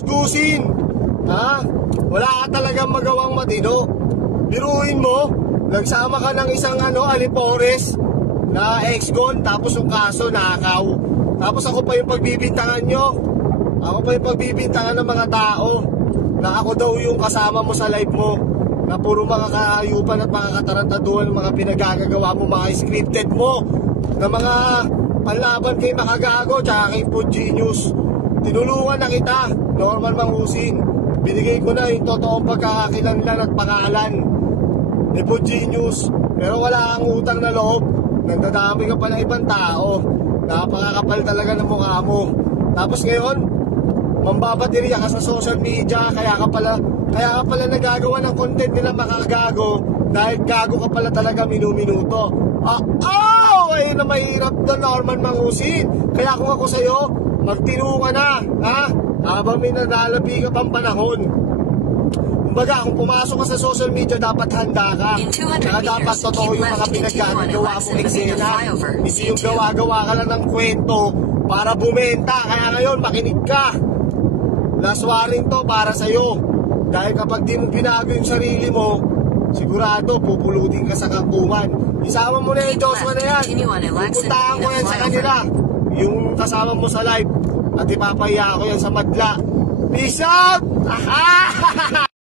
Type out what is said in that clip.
kuskusin. Ha? Wala ka talagang magawang matino. Biruin mo, nagsama ka ng isang alipores na ex-con, tapos yung kaso nakakaw. Tapos ako pa yung pagbibintangan nyo. Ako pa yung pagbibintangan ng mga tao na ako daw yung kasama mo sa live mo, na puro mga kaayupan at mga katarantaduhan, mga pinagagagawa mo, mga scripted mo, na mga panlaban kay Makagago tsaka kay Food Genius. Tinulungan na kita, Norman Mangusin. Binigay ko na yung totoong pagkakakilanlan at pangalan ni Food Genius. Pero wala kang utang na loob. Nagdadami ka pa ng ibang tao. Napakakapal talaga ng mukha mo. Tapos ngayon, mambabaterya ka sa social media. Kaya ka pala nagagawa ng content nila Makagago, dahil gago ka pala talaga minuminuto. Ayun na mahirap doon, Norman Mangusin. Kaya kung ako sa'yo, magtino ka na, ha? Habang may nalalabi ka pang panahon. Kumbaga, kung pumasok ka sa social media, dapat handa ka. Saka dapat totoo yung mga pinagagawa mong eksena. Hindi yung gawa-gawa ka lang ng kwento para bumenta. Kaya ngayon, makinig ka. Last warning to para sa'yo. Dahil kapag di mo binago yung sarili mo, sigurado pupulutin ka sa kangkungan. Isama mo na yung Joshua na yan. Pupuntahan ko yan sa kanila, yung kasama mo sa live, at ipapahiya ko yan sa madla. Peace out! Aha!